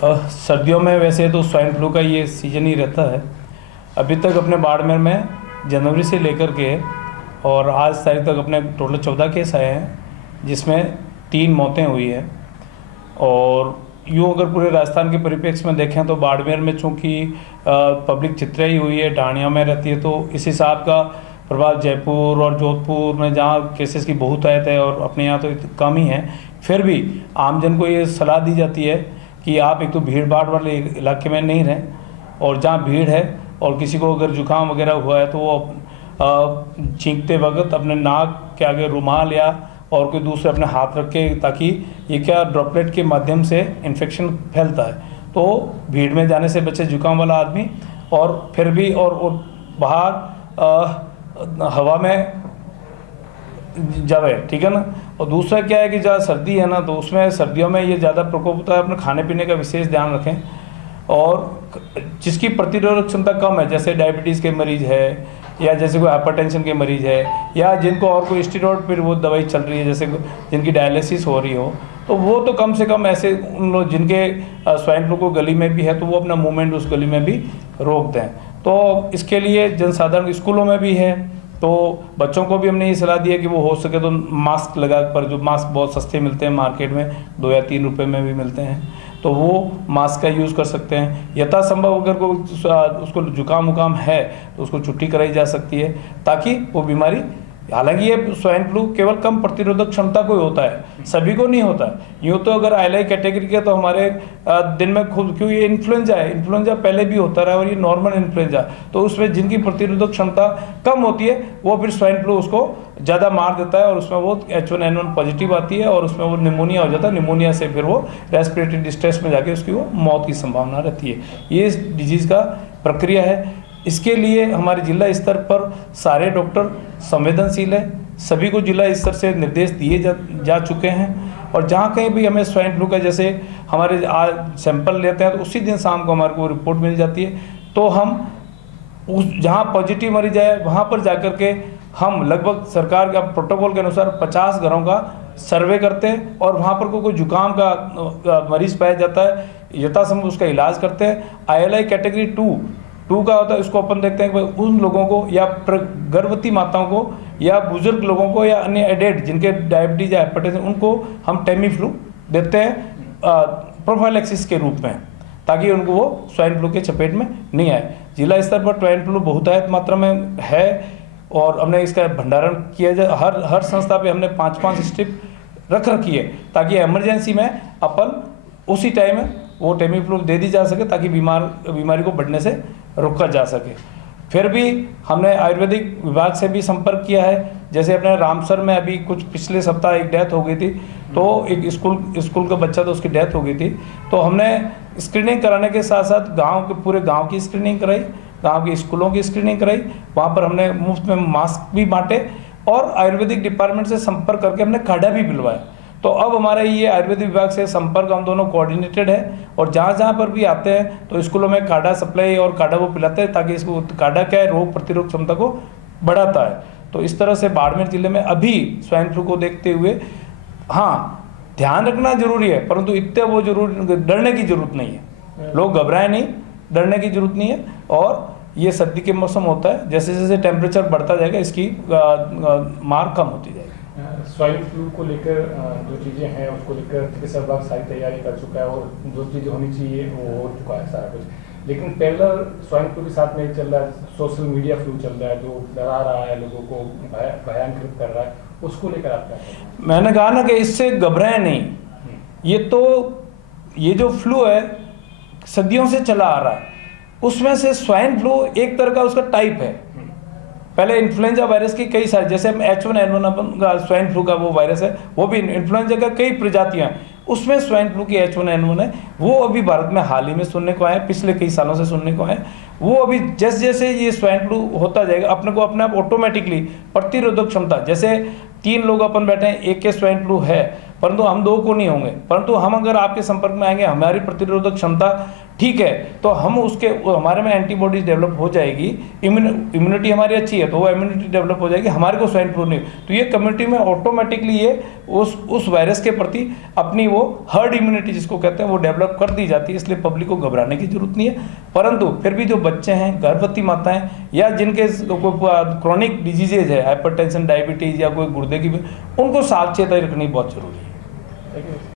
सर्दियों में वैसे तो स्वाइन फ्लू का ये सीजन ही रहता है। अभी तक अपने बाड़मेर में जनवरी से लेकर के और आज तारीख तक अपने टोटल 14 केस आए हैं, जिसमें 3 मौतें हुई है। और यूँ अगर पूरे राजस्थान के परिप्रेक्ष्य में देखें तो बाड़मेर में चूँकि पब्लिक चित्रा ही हुई है, ढाणिया में रहती है, तो इस हिसाब का प्रभाव जयपुर और जोधपुर में जहाँ केसेस की बहुतायत है और अपने यहाँ तो कम ही है, फिर भी आमजन को ये सलाह दी जाती है कि आप एक तो भीड़ भाड़ वाले इलाके में नहीं रहें, और जहाँ भीड़ है और किसी को अगर जुकाम वगैरह हुआ है तो वो छींकते वक्त अपने नाक के आगे रुमाल या और कोई दूसरे अपने हाथ रखे, ताकि ये क्या ड्रॉपलेट के माध्यम से इन्फेक्शन फैलता है। तो भीड़ में जाने से बचे जुकाम वाला आदमी, और फिर भी और बाहर हवा में जावे, ठीक है ना। और दूसरा क्या है कि जहाँ सर्दी है ना, तो उसमें सर्दियों में ये ज़्यादा प्रकोप होता है, अपने खाने पीने का विशेष ध्यान रखें। और जिसकी प्रतिरोधक क्षमता कम है, जैसे डायबिटीज़ के मरीज़ है, या जैसे कोई हाइपरटेंशन के मरीज़ है, या जिनको और कोई स्टेरॉइड पर वो दवाई चल रही है, जैसे जिनकी डायलिसिस हो रही हो, तो वो तो कम से कम ऐसे उन लोग जिनके स्वाइन फ्लू को गली में भी है, तो वो अपना मूवमेंट उस गली में भी रोक दें। तो इसके लिए जनसाधारण स्कूलों में भी है, तो बच्चों को भी हमने ये सलाह दी है कि वो हो सके तो मास्क लगा कर, जो मास्क बहुत सस्ते मिलते हैं मार्केट में, 2 या 3 रुपए में भी मिलते हैं, तो वो मास्क का यूज़ कर सकते हैं। यथासंभव अगर उसको जुकाम उकाम है तो उसको छुट्टी कराई जा सकती है, ताकि वो बीमारी, हालांकि ये स्वाइन फ्लू केवल कम प्रतिरोधक क्षमता को ही होता है, सभी को नहीं होता है। यूँ तो अगर आईएलआई कैटेगरी के तो हमारे दिन में खुद, क्यों ये इन्फ्लुएंजा है, इन्फ्लुएंजा पहले भी होता रहा और ये नॉर्मल इन्फ्लुएंजा, तो उसमें जिनकी प्रतिरोधक क्षमता कम होती है वो फिर स्वाइन फ्लू उसको ज़्यादा मार देता है, और उसमें वो H1N1 पॉजिटिव आती है और उसमें वो निमोनिया हो जाता है। निमोनिया से फिर वो रेस्पिरेटरी डिस्ट्रेस में जाके उसकी वो मौत की संभावना रहती है। ये इस डिजीज़ का प्रक्रिया है। इसके लिए हमारे जिला स्तर पर सारे डॉक्टर संवेदनशील है, सभी को जिला स्तर से निर्देश दिए जा चुके हैं। और जहाँ कहीं भी हमें स्वाइन फ्लू का, जैसे हमारे आज सैंपल लेते हैं तो उसी दिन शाम को हमारे को रिपोर्ट मिल जाती है, तो हम उस जहाँ पॉजिटिव मरीज है वहाँ पर जाकर के हम लगभग सरकार का प्रोटोकॉल के अनुसार 50 घरों का सर्वे करते हैं, और वहाँ पर कोई जुकाम का मरीज पाया जाता है, यथासंभव उसका इलाज करते हैं। आईएलआई कैटेगरी 2 का होता है, उसको अपन देखते हैं कि उन लोगों को, या गर्भवती माताओं को, या बुजुर्ग लोगों को, या अन्य एडेड जिनके डायबिटीज या हाइपरटेंशन, उनको हम टेमीफ्लू देते हैं प्रोफाइलैक्सिस के रूप में, ताकि उनको वो स्वाइन फ्लू के चपेट में नहीं आए। जिला स्तर पर स्वाइन फ्लू बहुतायत मात्रा में है, और हमने इसका भंडारण किया जाए। हर संस्था पे हमने 5-5 स्ट्रिप रख रखी है, ताकि इमरजेंसी में अपन उसी टाइम वो टेमीफ्लू दे दी जा सके, ताकि बीमारी को बढ़ने से रोका जा सके। फिर भी हमने आयुर्वेदिक विभाग से भी संपर्क किया है, जैसे अपने रामसर में अभी कुछ पिछले सप्ताह एक डेथ हो गई थी, तो एक स्कूल का बच्चा था, उसकी डेथ हो गई थी। तो हमने स्क्रीनिंग कराने के साथ साथ पूरे गांव की स्क्रीनिंग कराई, गांव के स्कूलों की स्क्रीनिंग कराई, वहाँ पर हमने मुफ्त में मास्क भी बांटे, और आयुर्वेदिक डिपार्टमेंट से संपर्क करके हमने काढ़ा भी पिलवाया। तो अब हमारा ये आयुर्वेदिक विभाग से संपर्क हम दोनों कोऑर्डिनेटेड है, और जहाँ जहाँ पर भी आते हैं तो स्कूलों में काढ़ा सप्लाई और काढ़ा वो पिलाते हैं, ताकि इसको काढ़ा क्या है, रोग प्रतिरोधक क्षमता को बढ़ाता है। तो इस तरह से बाड़मेर जिले में अभी स्वाइन फ्लू को देखते हुए, हाँ ध्यान रखना जरूरी है, परंतु इतने वो डरने की जरूरत नहीं है। लोग घबराएं नहीं, डरने की जरूरत नहीं है। और ये सर्दी के मौसम होता है, जैसे जैसे टेम्परेचर बढ़ता जाएगा इसकी मार कम होती जाएगी। स्वाइन फ्लू को लेकर जो चीज़ें हैं उसको लेकर चिकित्सा विभाग सारी तैयारी कर चुका है, और जो चीज़ें होनी चाहिए वो हो चुका है सारा कुछ। लेकिन पैरेलल स्वाइन फ्लू के साथ में चल रहा है सोशल मीडिया फ्लू चल रहा है, जो डरा रहा है लोगों को, भयांकृत कर रहा है, उसको लेकर आप क्या कहें? मैंने कहा ना कि इससे घबराएं नहीं। ये जो फ्लू है सदियों से चला आ रहा है, उसमें से स्वाइन फ्लू एक तरह का उसका टाइप है। पहले इन्फ्लुएंजा वायरस की कई सारे, जैसे H1N1 का स्वाइन फ्लू का वो वायरस है, वो भी इन्फ्लुएंजा का कई प्रजातियां हैं, उसमें स्वाइन फ्लू की H1N1 है, वो अभी भारत में हाल ही में सुनने को आए, पिछले कई सालों से सुनने को आए। वो अभी जैसे जैसे ये स्वाइन फ्लू होता जाएगा, अपने को अपने आप ऑटोमेटिकली प्रतिरोधक क्षमता, जैसे 3 लोग अपन बैठे हैं, एक के स्वाइन फ्लू है, परंतु हम 2 को नहीं होंगे, परंतु हम अगर आपके संपर्क में आएंगे, हमारी प्रतिरोधक क्षमता ठीक है, तो हम उसके हमारे में एंटीबॉडीज डेवलप हो जाएगी, इम्यूनिटी हमारी अच्छी है तो वो इम्यूनिटी डेवलप हो जाएगी, हमारे को स्वाइन फ्लू नहीं, तो ये कम्युनिटी में ऑटोमेटिकली ये उस वायरस के प्रति अपनी वो हर्ड इम्यूनिटी जिसको कहते हैं वो डेवलप कर दी जाती है। इसलिए पब्लिक को घबराने की जरूरत नहीं है। परंतु फिर भी जो बच्चे हैं, गर्भवती माताएं या जिनके क्रॉनिक डिजीजेज है, हाइपरटेंशन, डायबिटीज या कोई गुर्दे की, उनको सावचेती रखनी बहुत जरूरी है।